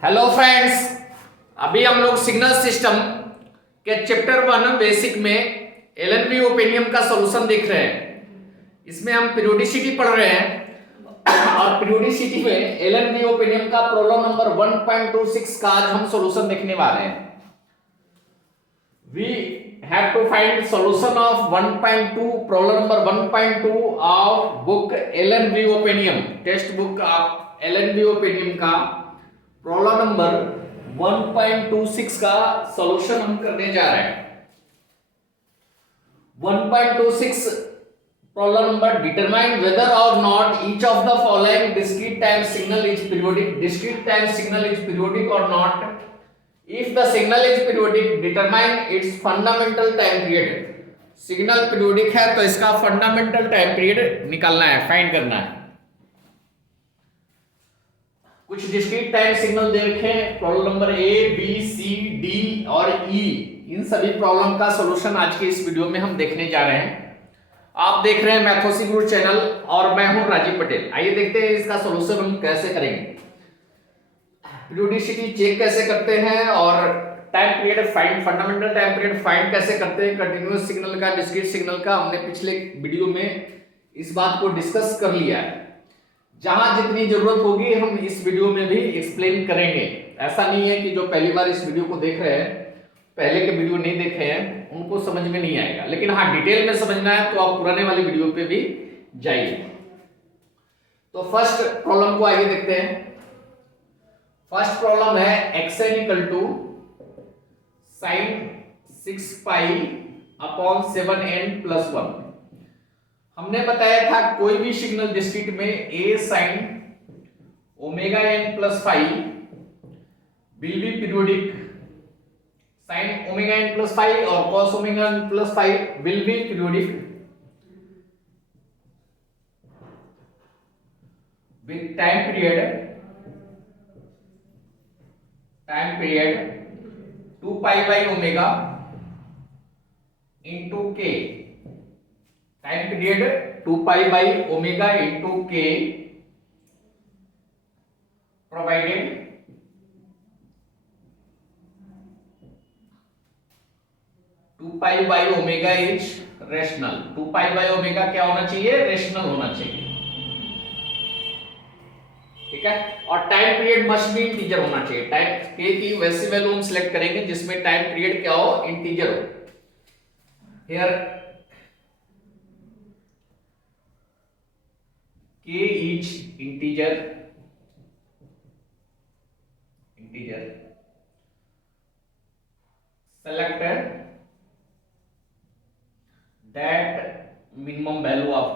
Hello friends, अभी हम लोग सिग्नल सिस्टम के चैप्टर 1 बेसिक में एलएनबी ओपेनियम का सॉल्यूशन देख रहे हैं। इसमें हम पीरियोडिसिटी पढ़ रहे हैं और पीरियोडिसिटी में एलएनबी ओपेनियम का प्रॉब्लम नंबर 1.26 का आज हम सॉल्यूशन देखने वाले हैं। We have to find solution of 1.2 problem number 1.2 of book LNB Oppenheim, text book of LNB Oppenheim का प्रॉब्लम नंबर 1.26 का सॉल्यूशन हम करने जा रहे हैं। 1.26 problem number determine whether or not each of the following discrete time signal is periodic. Discrete time signal is periodic or not. If the signal is periodic determine its fundamental time period. Signal periodic है तो इसका fundamental time period निकालना है, find करना है। कुछ discrete time signal देखें, problem number A B C D और ई, इन सभी प्रॉब्लम का सॉल्यूशन आज के इस वीडियो में हम देखने जा रहे हैं। आप देख रहे हैं मैथोसी गुरु चैनल और मैं हूं राजीव पटेल। आइए देखते हैं इसका सॉल्यूशन हम कैसे करेंगे, पीरियोडिसिटी चेक कैसे करते हैं और time period find, fundamental time period find कैसे करते हैं। कंटिन्यूअस सिग्नल का, डिस्क्रीट सिग्नल का हमने पिछले वीडियो में इस बात को डिस्कस कर लिया है। जहां जितनी जरूरत होगी हम इस वीडियो में भी एक्सप्लेन करेंगे। ऐसा नहीं है कि जो पहली बार इस वीडियो को देख रहे हैं, पहले के वीडियो नहीं देखे हैं, उनको समझ में नहीं आएगा। लेकिन हाँ, डिटेल में समझना है तो आप पुराने वाली वीडियो पे भी जाइए। तो फर्स्ट प्रॉब्लम को आइए देखते हैं। फर्स्ट प्रॉब्लम है xn equal to sin 6 pi upon 7n plus 1। हमने बताया था कोई भी सिग्नल डिस्क्रीट में a sin omega n plus 5 will be periodic. sin omega n plus 5 और cos omega n plus 5 will be periodic with time period 2 pi by omega into k. Time period 2 pi by omega into k provided 2 pi by omega is rational. 2 pi by omega क्या होना चाहिए? Rational होना चाहिए, ठीक है। और time period must be integer होना चाहिए। टाइम के की वैसी वैल्यू हम सिलेक्ट करेंगे जिसमें टाइम पीरियड क्या हो? इंटीजर हो। Here k is integer select that minimum value of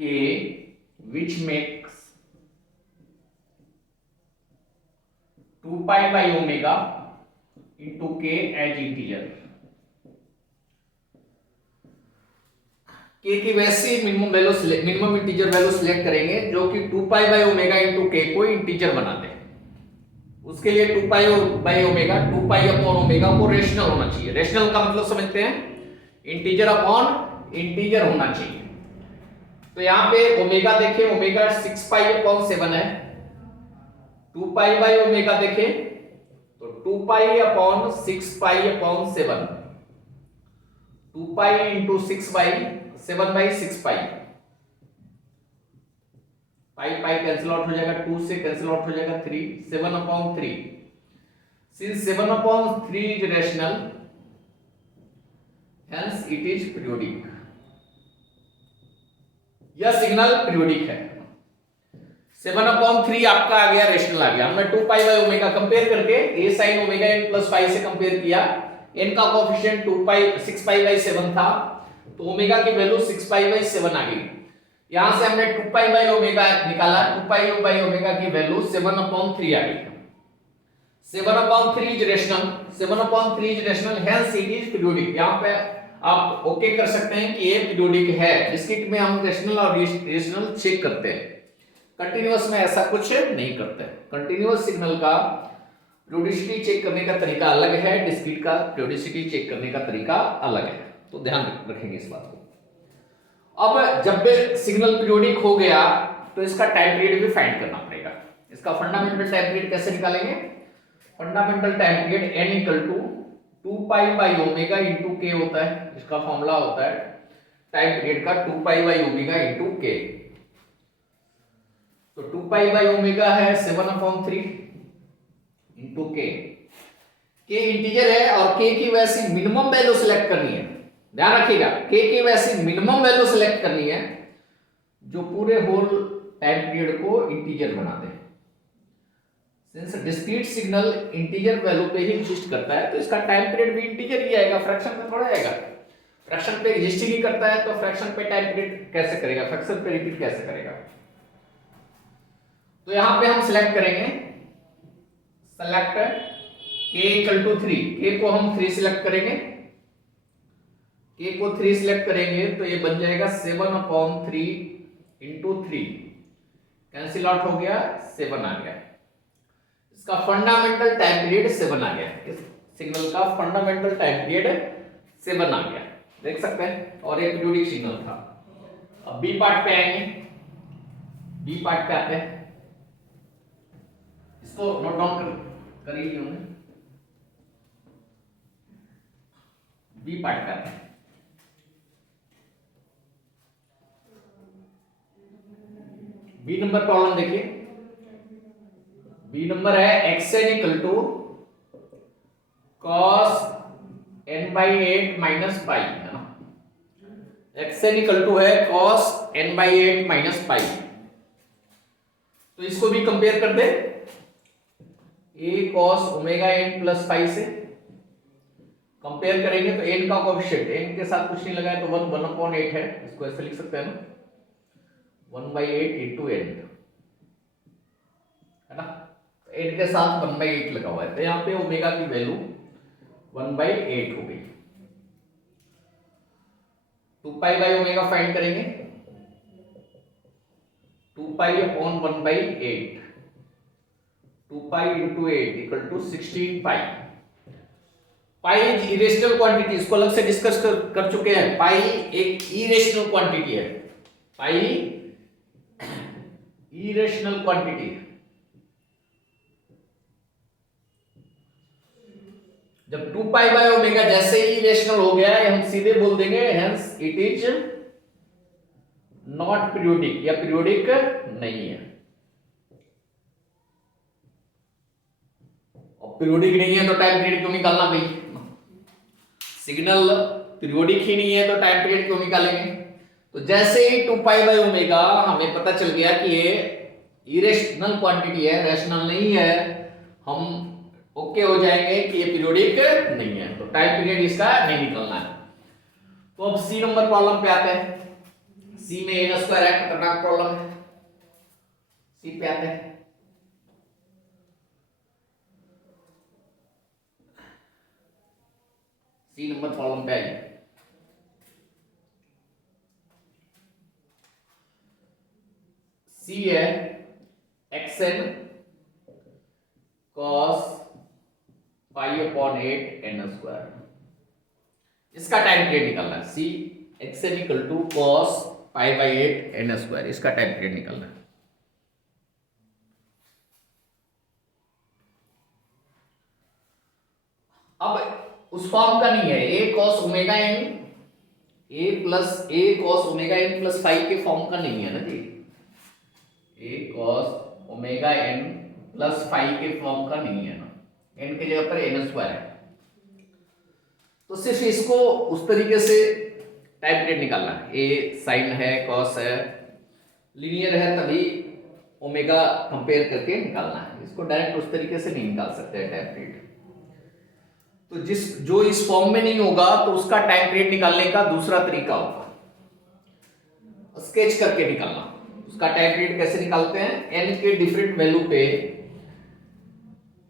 k which makes 2 pi by omega into k as integer। k की वैसी मिनिमम इंटीजर वैल्यू सिलेक्ट करेंगे जो कि 2 पाई बाई ओमेगा इंटू के को इंटीजर बना दे। उसके लिए 2 pi by omega, 2 pi upon omega को रेशनल होना चाहिए। रेशनल का मतलब समझते हैं, इंटीजर अपॉन इंटीजर होना चाहिए। तो यहां पे ओमेगा देखें, ओमेगा 6 पाई अपॉन 7 है। 2 पाई बाई ओमेगा देखें तो 2 pi upon 6 pi upon 7, 2 pi into 6 by 7 by 6 pi, pi pi cancel out हो जाएगा, 2 से कैंसिल आउट हो जाएगा 3, 7 upon 3। Since 7 upon 3 is rational, hence it is periodic. यह सिग्नल पीरियोडिक है। 7 अपॉन 3 आपका आ गया, रेशनल आ गया। हमने 2 पाई बाई ओमेगा कंपेयर करके a sin omega n plus 5 से कंपेयर किया। n का कोएफिशिएंट 6 पाई बाई 7 था तो ओमेगा की वैल्यू 6 पाई बाई 7 आ गई। यहां से हमने 2 पाई बाई ओमेगा निकाला, 2 पाई बाई ओमेगा की वैल्यू 7 अपॉन 3 आ गई। 7 upon 3 is rational, 7 upon 3 is rational, hence it is periodic. यहां पे आप ओके कर सकते हैं कि ये पीरियोडिक है। डिस्क्रीट में हम रेशनल और रेशनल चेक करते हैं, कंटीन्यूअस में ऐसा कुछ नहीं करते। कंटीन्यूअस सिग्नल का पीरियोडिसिटी चेक करने का तरीका अलग है, डिस्क्रीट का पीरियोडिसिटी चेक करने का तरीका अलग है, तो ध्यान रखेंगे इस बात को। अब जब सिग्नल पीरियोडिक हो गया तो इसका टाइम पीरियड भी फाइंड करना पड़ेगा। इसका फंडामेंटल टाइम पीरियड कैसे निकालेंगे? Fundamental time period n equal to 2 pi by omega into k होता है। इसका फॉर्मूला होता है टाइम पीरियड का 2 पाई बाई ओमेगा इंटू के। तो 2 पाई बाई ओमेगा है 7/3 इंटू के। के इंटीजर है और के की वैसी मिनिमम वैल्यू सिलेक्ट करनी है। ध्यान रखिएगा, के की वैसी मिनिमम वैल्यू सिलेक्ट करनी है जो पूरे होल टाइम पीरियड को इंटीजर बना दे। Since discrete signal integer value पे ही एग्जिस्ट करता है तो इसका टाइम पीरियड भी इंटीजर ही आएगा, फ्रैक्शन में थोड़ा आएगा। फ्रैक्शन पे एग्जिस्ट ही नहीं करता है तो फ्रैक्शन पे टाइम पीरियड कैसे करेगा, फ्रैक्शन पे रिपीट कैसे करेगा? तो यहां पे हम सिलेक्ट करेंगे, select k equal to 3। k को हम 3 सिलेक्ट करेंगे, k को 3 सिलेक्ट करेंगे तो ये बन जाएगा 7/3 इंटू 3। कैंसिल आउट हो गया, 7 आ गया। इसका फंडामेंटल टाइम पीरियड 7 आ गया। इस सिग्नल का फंडामेंटल टाइम पीरियड 7 आ गया, देख सकते हैं। और एक पीरियोडिक सिग्नल था। अब बी पार्ट पे आएंगे। बी पार्ट पे आते हैं, इसको नोट डाउन कर ही होंगे। बी पार्ट पे आते हैं। बी नंबर प्रॉब्लम देखिए। बी नंबर है xn equal to cos n/8 minus pi, है ना। xn इक्वल टू है cos n/8 माइनस पाई। तो इसको भी कंपेयर कर दे a cos omega n plus pi से। कंपेयर करेंगे तो n का कोएफिशिएंट, n के साथ कुछ नहीं लगाया तो 1/8 है। इसको ऐसे लिख सकते हैं ना, 1/8 इंटू n, है ना। n के साथ 1/8 लगा हुआ है तो यहाँ पे ओमेगा की वैल्यू 1/8 हो गई। 2 पाई बाई ओमेगा फाइंड करेंगे, 2 pi upon 1/8, 2 pi into 8 equal to 16 pi. Pi is irrational quantity, इसको अलग से डिस्कस कर चुके हैं। पाई एक इरेशनल क्वांटिटी है, पाई इरेशनल क्वांटिटी। जब 2 पाई बाय ओमेगा जैसे ही इरेशनल हो गया है हम सीधे बोल देंगे hence it is not periodic, या पीरियोडिक नहीं है। और पीरियोडिक नहीं है तो टाइम पीरियड क्यों निकालना भाई? सिग्नल पीरियोडिक ही नहीं है तो टाइम पीरियड क्यों निकालेंगे? तो जैसे ही 2 पाई बाय ओमेगा हमें पता चल गया कि ये इरेशनल क्वांटिटी है, रैशनल नहीं है, हम ओके हो जाएंगे कि ये पीरियोडिक नहीं है, तो टाइम पीरियड इसका नहीं निकलना है। तो अब सी नंबर प्रॉब्लम पे आते हैं। सी में n स्क्वायर है, खतरनाक प्रॉब्लम है। सी पे आते हैं। सी नंबर प्रॉब्लम पे आइए। सी है xn cos pi upon 8 n square. इसका टाइम पीरियड निकालना है। C xn equal to cos pi by 8 n square, इसका टाइम पीरियड निकालना है। अब उस फॉर्म का नहीं है, a cos omega n, a plus a cos omega n plus five के फॉर्म का नहीं है ना जी। a cos omega n plus five के फॉर्म का नहीं है ना, n के जगह पर n स्क्वायर है। तो सिर्फ इसको उस तरीके से टाइम पीरियड निकालना है। a साइन है, cos है, लीनियर है तभी ओमेगा कंपेयर करके निकालना है। इसको डायरेक्ट उस तरीके से नहीं निकाल सकते टाइम पीरियड। तो जो इस फॉर्म में नहीं होगा तो उसका टाइम पीरियड निकालने का दूसरा तरीका होगा, स्केच करके निकालना। उसका टाइम पीरियड कैसे निकालते हैं? n के डिफरेंट वैल्यू पे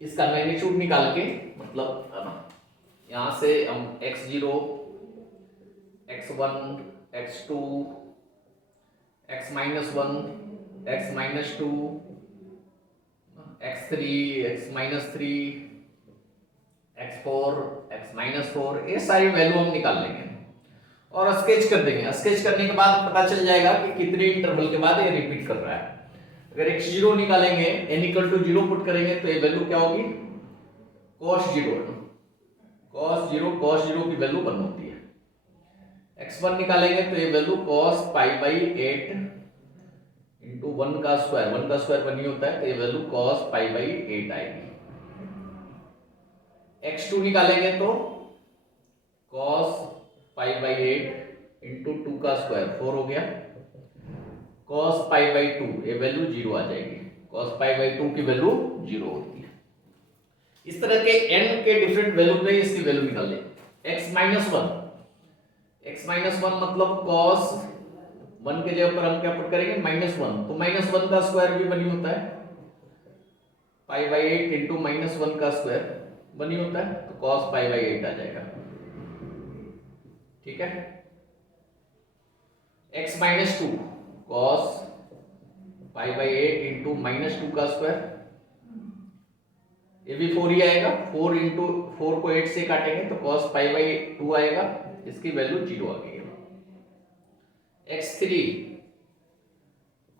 इसका मैग्नीट्यूड निकाल के, मतलब यहां से हम x0, x1, x2, x-1, x-2, x3, x-3, x4, x-4, ये सारी वैल्यू हम निकाल लेंगे और स्केच कर देंगे। स्केच करने के बाद पता चल जाएगा कि कितने इंटरवल के बाद ये रिपीट कर रहा है। अगर x0 निकालेंगे, n इक्वल टू 0 पुट करेंगे तो ये वैल्यू क्या होगी, cos 0। cos 0 की वैल्यू 1 होती है। x1 निकालेंगे तो ये value cos pi by 8 into 1 का स्क्वायर, 1 का स्क्वायर 1 ही होता है, तो ये वैल्यू cos पाई बाई 8 आएगी। x2 निकालेंगे तो cos पाई बाई 8 इंटू 2 का स्क्वायर 4 हो गया, cos पाई बाई 2 ये वैल्यू 0 आ जाएगी। cos पाई बाई 2 की वैल्यू 0 होती है। इस तरह के n के डिफरेंट वैल्यू पे इसकी वैल्यू निकाल लें। x माइनस 1 मतलब cos 1 के जगह पर हम क्या पुट करेंगे, -1, तो -1 का स्क्वायर भी 1 ही होता है, पाई बाई 8 इंटू -1 का स्क्वायर 1 ही होता है, तो cos पाई बाई 8 आ जाएगा। ठीक है। x minus 2 cos pi by 8 into -2 का स्क्वायर, ये भी 4 ही आएगा, 4 इंटू 4 को 8 से काटेंगे तो cos पाई बाई 2 आएगा, इसकी वैल्यू 0 आ गई। x3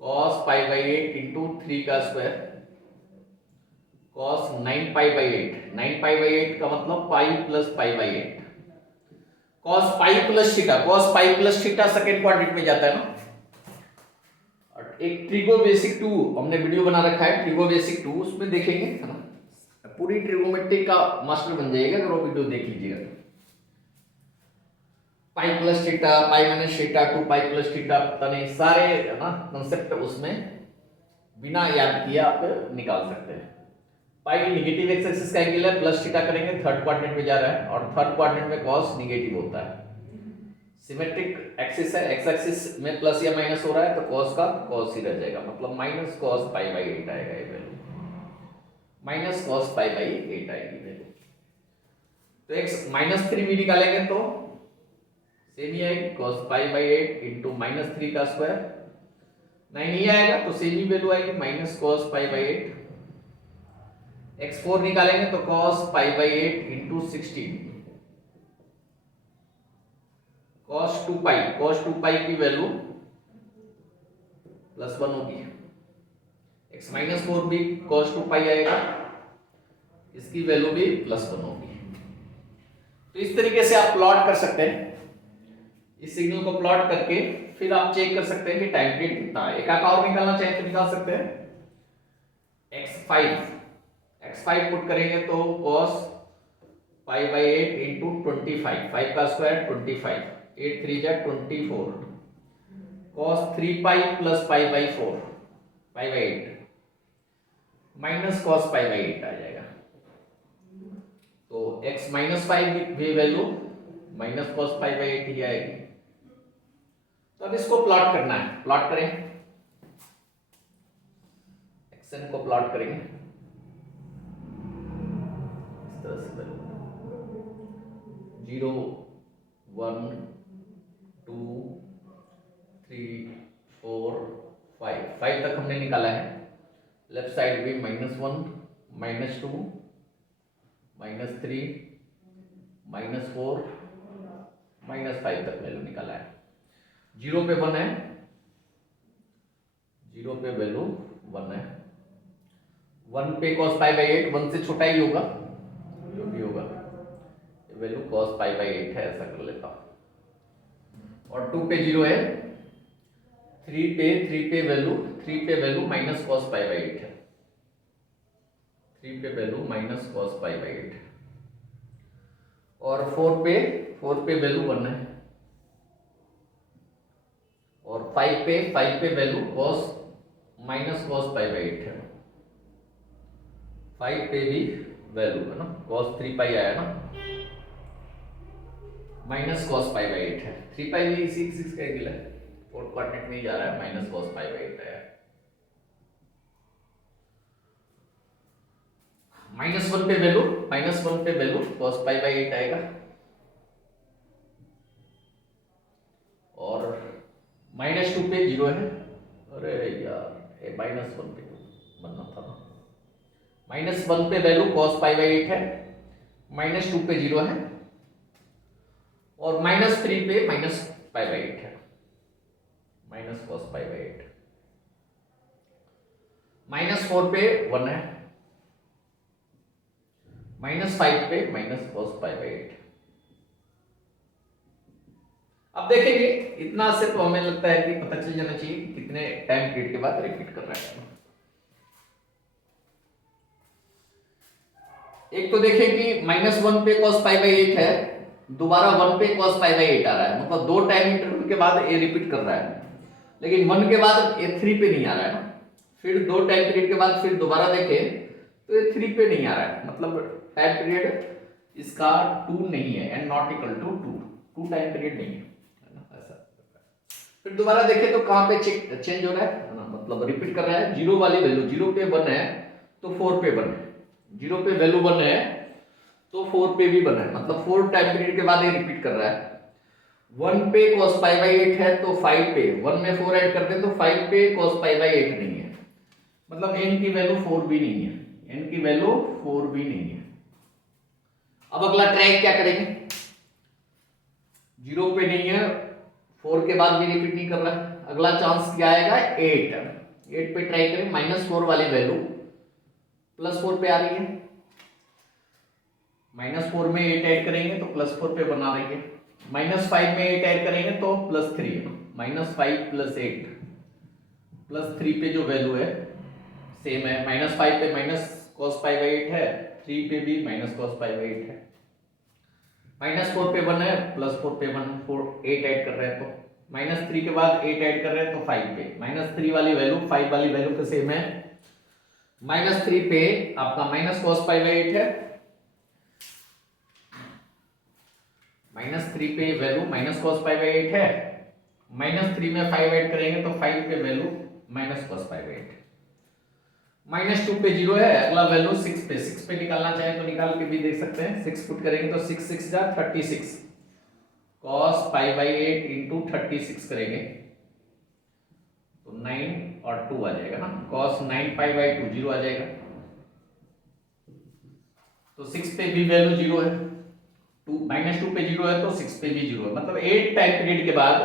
cos pi by 8 into 3 का square, cos 9 pi by 8, 9 pi by 8 का मतलब pi plus pi by 8, cos pi plus theta, cos pi plus theta second quadrant में जाता है ना। और एक ट्रिगो बेसिक 2 हमने वीडियो बना रखा है, ट्रिगो बेसिक 2, उसमें देखेंगे है ना, पूरी ट्रिगोमेट्री का मास्टर बन जाएगा अगर वो वीडियो देख लीजिएगा। Pi plus theta, pi minus theta, 2 pi plus theta, पता नहीं सारे है ना कंसेप्ट उसमें बिना याद किए आप निकाल सकते हैं। पाई नेगेटिव एक्स एक्सिस का एंगल है, प्लस थीटा करेंगे, थर्ड क्वाड्रेंट में जा रहा है और थर्ड क्वाड्रेंट में cos नेगेटिव होता है। सिमेट्रिक एक्सिस है, एक्स एक्सिस में प्लस या माइनस हो रहा है तो cos का cos ही रह जाएगा, मतलब माइनस cos पाई बाई 8 आएगा ये value, minus cos pi by 8 आएगी वैल्यू। तो x माइनस 3 भी निकालेंगे तो सेम ही आएगी, cos पाई बाई 8 इंटू -3 का स्क्वायर, 9 ही आएगा तो सेम ही वैल्यू आएगी, minus cos pi by 8। x4 निकालेंगे तो cos pi by 8 into 16, cos 2 पाई की वैल्यू +1 होगी। x माइनस 4 भी cos 2 पाई आएगा, इसकी वैल्यू भी +1 होगी। तो इस तरीके से आप प्लॉट कर सकते हैं, इस सिग्नल को प्लॉट करके फिर आप चेक कर सकते हैं कि टाइम पीरियड कितना है। एक और निकालना चाहे तो निकाल सकते हैं। x5 पुट करेंगे तो cos पाई बाई 8 इंटू 25, 5 का स्क्वायर 25, 8 3 जा 24, cos 3 pi plus pi by 4 pi by 8 minus cos pi by 8 आ जाएगा। तो x माइनस 5 भी value minus cos pi by 8 ही आएगी। तो अब इसको प्लॉट करना है, प्लॉट करें, एक्शन को प्लॉट करेंगे इस तरह से, 0 1 2 3 4 5 तक हमने निकाला है। लेफ्ट साइड भी -1 -2 -3 -4 -5 तक वैल्यू निकाला है। 0 पे 1 है, 0 पे वैल्यू 1 है, 1 पे cos पाई बाई 8 1 से छोटा ही होगा, जो भी होगा वैल्यू cos पाई बाई 8 है, ऐसा कर लेता हूं। और 2 पे 0 है, 3 पे value minus cos pi by 8 है, 3 पे value minus cos pi by 8 है। और 4 पे वैल्यू 1 है, और 5 पे value minus cos pi by 8 है। 5 पे भी वैल्यू है ना, cos 3 पाई आया ना, माइनस cos पाई बाई 8 है। 3 पाई भी 6 का एंगल है, फोर्थ क्वाड्रेंट में जा रहा है, माइनस cos पाई बाई 8 आया। -1 पे वैल्यू cos पाई बाई 8 आएगा, और -2 पे 0 है, अरे यार ये -1 पे बनना था ना, -1 पे वैल्यू cos पाई बाई 8 है, -2 पे 0 है, और -3 पे -π/8 है, -cos π/8। -4 पे 1 है, -5 पे -cos π/8। अब देखेंगे, इतना से तो हमें लगता है कि पता चल जाना चाहिए कि कितने टाइम पीरियड के बाद रिपीट कर रहा है। एक तो देखें कि -1 पे cos π/8 है, दोबारा 1 पे cos π/8 आ रहा है, मतलब 2 टाइम इंटरवल के बाद ये रिपीट कर रहा है। लेकिन 1 के बाद ये 3 पे नहीं आ रहा है ना, फिर 2 टाइम पीरियड के बाद फिर दोबारा देखें तो ये 3 पे नहीं आ रहा है, मतलब टाइम पीरियड इसका 2 नहीं है, and not equal to 2 time period नहीं है ना, ऐसा। फिर दोबारा देखें तो कहां पे चेंज हो रहा है ना, मतलब रिपीट कर रहा है। 0 वाली वैल्यू 0 पे 1 है तो 4 पे 1 है, 0 पे वैल्यू 1 है तो 4 पे भी 1 है, मतलब 4 टाइम पीरियड के बाद ये रिपीट कर रहा है। 1 पे cos π/8 है तो 5 पे 1 में 4 ऐड करते हैं तो 5 पे cos π/8 नहीं है, मतलब n की वैल्यू 4 भी नहीं है, n की वैल्यू 4 भी नहीं है। अब अगला ट्राई क्या करेंगे, 0 पे नहीं है, 4 के बाद भी रिपीट नहीं कर रहा है, अगला चांस क्या आएगा 8 पे ट्राई करें। -4 वाली वैल्यू +4 पे आ रही है, -4 में 8 ऐड करेंगे तो +4 पे बना रही है, -5 में 8 ऐड करेंगे तो +3, -5 + 8 +3 पे जो वैल्यू है सेम है, -5 पे -cos π/8 है, 3 पे भी -cos π/8 है, -4 पे 1 है, +4 पे 1, 4 8 ऐड कर रहे हैं तो -3 के बाद 8 ऐड कर रहे हैं तो 5 पे, -3 वाली वैल्यू 5 वाली वैल्यू तो सेम है, -3 पे आपका -cos π/8 है, -3 पे वैल्यू -cos π/8 है, -3 में 5 ऐड करेंगे तो 5 पे वैल्यू -cos π/8, -2 पे 0 है, अगला वैल्यू 6 पे निकालना चाहे तो निकाल के भी देख सकते हैं। 6 पुट करेंगे तो 6 6 जा 36, cos π/8 इंटू 36 करेंगे तो 9 और 2 आ जाएगा ना, cos 9π/2 0 आ जाएगा, तो 6 पे भी वैल्यू 0 है, -2 पे 0 है तो 6 पे भी 0 है, मतलब 8 टाइम पीरियड के बाद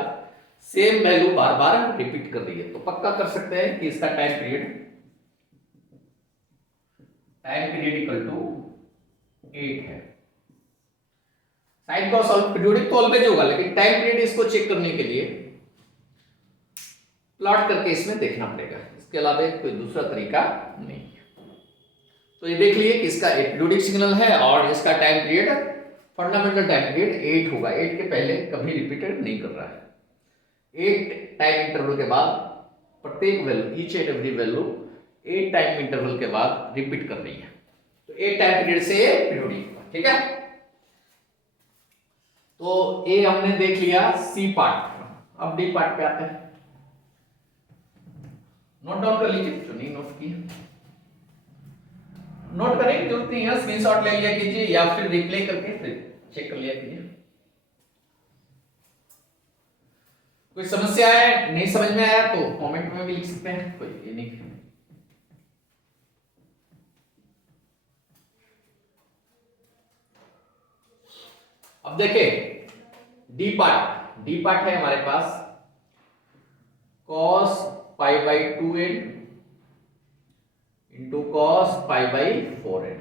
सेम वैल्यू बार बार रिपीट कर रही है, तो पक्का कर सकते हैं कि इसका टाइम पीरियड इक्वल टू 8 है। साइन कॉस पीरियोडिक तो ऑलवेज होगा, लेकिन टाइम पीरियड इसको चेक करने के लिए प्लॉट करके इसमें देखना पड़ेगा, इसके अलावा कोई दूसरा तरीका नहीं है। तो ये देख लिए कि इसका एक पीरियोडिक सिग्नल है और इसका time period fundamental time period 8 होगा, 8 के पहले कभी रिपीटेड नहीं कर रहा है। 8 टाइम इंटरवल के बाद प्रत्येक value, each and every value 8 time interval के बाद रिपीट कर रही है, तो 8 टाइम पीरियड से पीरियोडिक, ठीक है। तो ए हमने देख लिया सी पार्ट, अब डी पार्ट पे आते हैं। नोट डाउन कर लीजिए जो नहीं नोट किया, नोट करने की जरूरत नहीं है, स्क्रीनशॉट ले लिया कीजिए या फिर रिप्ले करके फिर चेक कर लिया कीजिए। कोई समस्या है, नहीं समझ में आया तो कमेंट में भी लिख सकते हैं, कोई ये नहीं। अब देखिए डी पार्ट है हमारे पास cos π/2n into cos π/4n।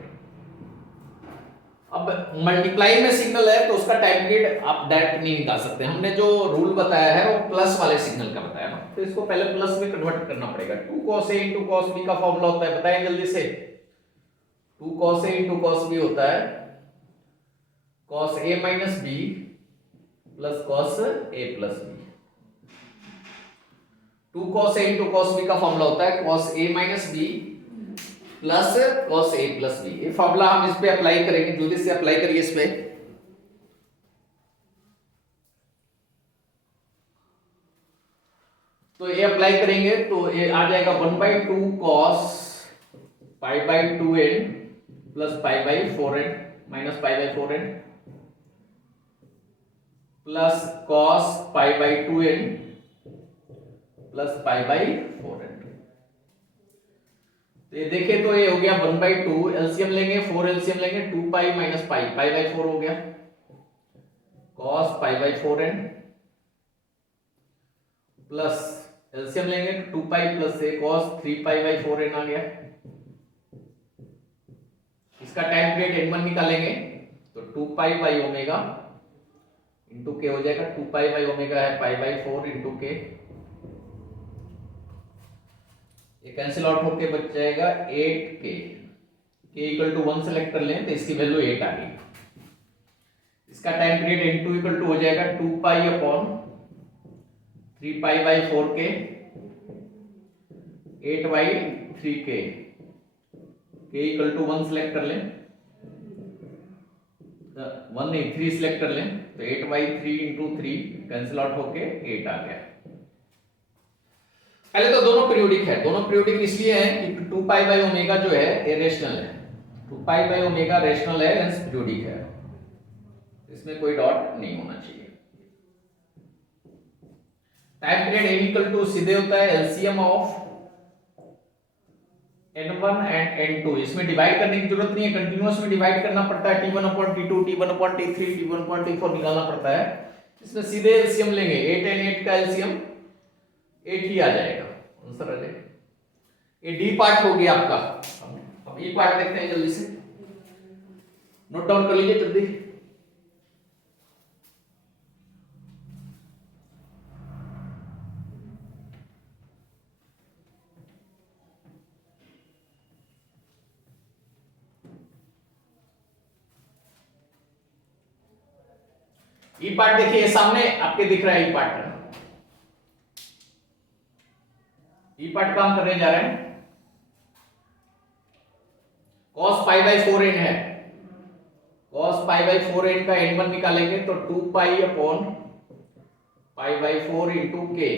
अब मल्टीप्लाई में सिग्नल है तो उसका टाइम पीरियड आप डायरेक्ट नहीं निकाल सकते, हमने जो रूल बताया है वो प्लस वाले सिग्नल का बताया ना, तो इसको पहले प्लस में कन्वर्ट करना पड़ेगा। 2 cos a into cos b का फॉर्मूला होता है, बताएं जल्दी से। 2 cos a into cos b होता है cos a minus b plus cos a plus b। 2 cos a into cos b का फॉर्मूला होता है cos a minus b plus cos a plus b। ये फॉर्मूला हम इस पे अप्लाई करेंगे, जल्दी से अप्लाई करिए इस पे। तो ये अप्लाई करेंगे तो ये आ जाएगा 1/2 cos π/2n plus π/4n minus π/4n plus cos π/2n plus π/4n। तो ये देखें तो ये हो गया 1/2, एलसीएम लेंगे 4 एलसीएम लेंगे 2 पाई माइनस पाई, π/4 हो गया cos pi by 4n plus LCM लेंगे 2 pi plus A cos 3 pi by 4n आ गया। इसका टाइम पीरियड n1 निकालेंगे तो 2 पाई बाई ओमेगा इंटू के हो जाएगा। 2 पाई बाई ओमेगा है पाई बाई 4 इंटू के, ये कैंसिल आउट होके बच जाएगा 8k। k equal to 1 select कर लें तो इसकी वैल्यू 8 आ गई। इसका time period n2 equal to हो जाएगा 2 pi upon 3 pi by 4k 8 by 3k। k equal to 1 select कर लें, 1 नहीं 3 सेलेक्ट कर लें तो 8 बाई 3 इंटू 3 कैंसिल आउट होके 8 आ गया। पहले तो दोनों पीरियोडिक है, दोनों पीरियोडिक इसलिए है कि 2 पाई बाई ओमेगा जो है ये रेशनल है, 2 पाई बाई ओमेगा रेशनल है हेंस पीरियोडिक है, इसमें कोई डॉट नहीं होना चाहिए। Time period n equal to सीधे होता है LCM of n1 and n2। इसमें डिवाइड करने की जरूरत नहीं है, कंटीन्यूअस में डिवाइड करना पड़ता है, t1 upon t2 t1 upon t3 t1 upon t4 निकालना पड़ता है। इसमें सीधे एलसीएम लेंगे, 8 and 8 का एलसीएम 8 ही आ जाएगा, आंसर आ जाएगा। ये डी पार्ट हो गया आपका। अब ई पार्ट देखते हैं जल्दी से, नोट डाउन कर लीजिए जल्दी। ई पार्ट देखिए सामने आपके दिख रहा है ई पार्ट। ई पार्ट काम करने जा रहे हैं, cos पाई बाई 4n है, cos पाई बाई 4n का n1 निकालेंगे तो 2 pi upon pi by 4 into के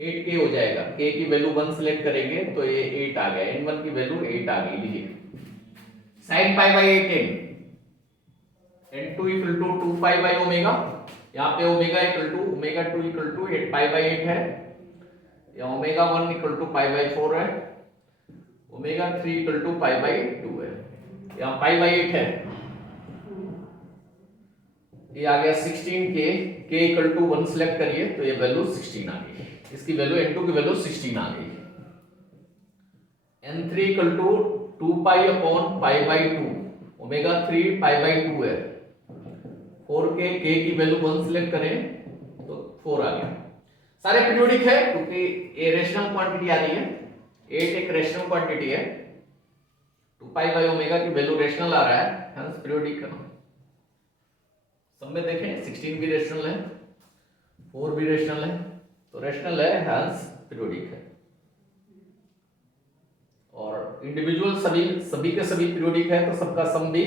8k हो जाएगा। k की वैल्यू 1 सिलेक्ट करेंगे तो ये 8 आ गया, n1 की वैल्यू 8 आ गई। लीजिए sin pi by 8n n2 equal to 2 pi by omega, यहाँ पे omega equal to omega 2 equal to 8 pi by 8 है, या omega 1 equal to pi by 4 है, omega 3 equal to pi by 2 है, यहाँ पाई बाई 8 है, ये आ गया 16k, k equal to 1 select करिए तो ये वैल्यू 16 आ गई, इसकी वैल्यू n2 की वैल्यू 16 आ गई। n3 equal to 2 pi upon pi by 2, omega 3 pi by 2 है, 4k, k की वैल्यू 1 सिलेक्ट करें तो 4 आ गया। सारे पीरियोडिक है क्योंकि ये रेशनल क्वांटिटी आ रही है, 8 एक रेशनल क्वांटिटी है, 2 पाई बाई ओमेगा की वैल्यू रेशनल आ रहा है, हेंस पीरियोडिक है। सब में देखें 16 भी रेशनल है, 4 भी रेशनल है, तो रेशनल है हेंस पीरियोडिक है। और इंडिविजुअल सभी के सभी पीरियोडिक है तो सबका सम भी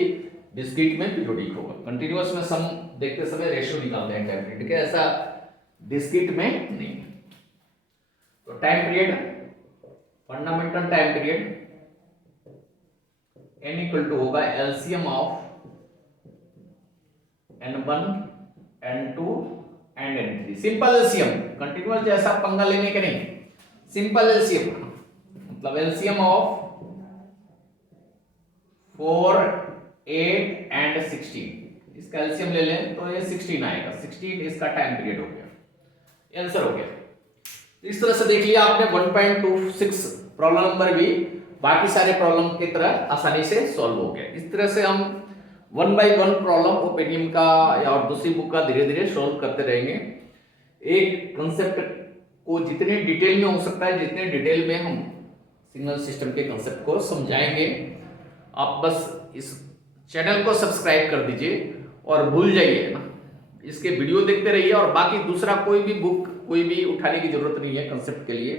डिस्क्रीट में पीरियोडिक होगा। कंटीन्यूअस में सम देखते समय रेशियो निकालते हैं टाइम पीरियड के, ऐसा डिस्क्रीट में नहीं। तो time period, fundamental time period n equal to होगा LCM of n1 n2 and n3। Simple LCM, continuous जैसा पंगा लेने के नहीं, सिंपल एलसीएम मतलब एलसीएम ऑफ 4 8 एंड 16, इसका एलसीएम ले लें तो ये 16 आएगा, 16 इसका टाइम पीरियड हो गया, आंसर हो गया। इस तरह से देख लिया आपने 1.26 प्रॉब्लम नंबर भी बाकी सारे प्रॉब्लम की तरह आसानी से सॉल्व हो गया। इस तरह से हम 1 by 1 प्रॉब्लम ओपेनियम का या और दूसरी बुक का धीरे धीरे सॉल्व करते रहेंगे। एक कंसेप्ट को जितने डिटेल में हो सकता है, जितने डिटेल में हम सिग्नल सिस्टम के कंसेप्ट को समझाएंगे। आप बस इस चैनल को सब्सक्राइब कर दीजिए और भूल जाइए ना, इसके वीडियो देखते रहिए और बाकी दूसरा कोई भी बुक कोई भी उठाने की जरूरत नहीं है कंसेप्ट के लिए,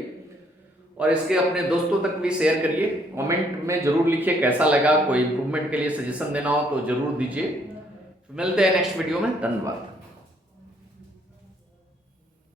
और इसके अपने दोस्तों तक भी शेयर करिए। कमेंट में जरूर लिखिए कैसा लगा, कोई इंप्रूवमेंट के लिए सजेशन देना हो तो जरूर दीजिए। मिलते हैं नेक्स्ट वीडियो में, धन्यवाद।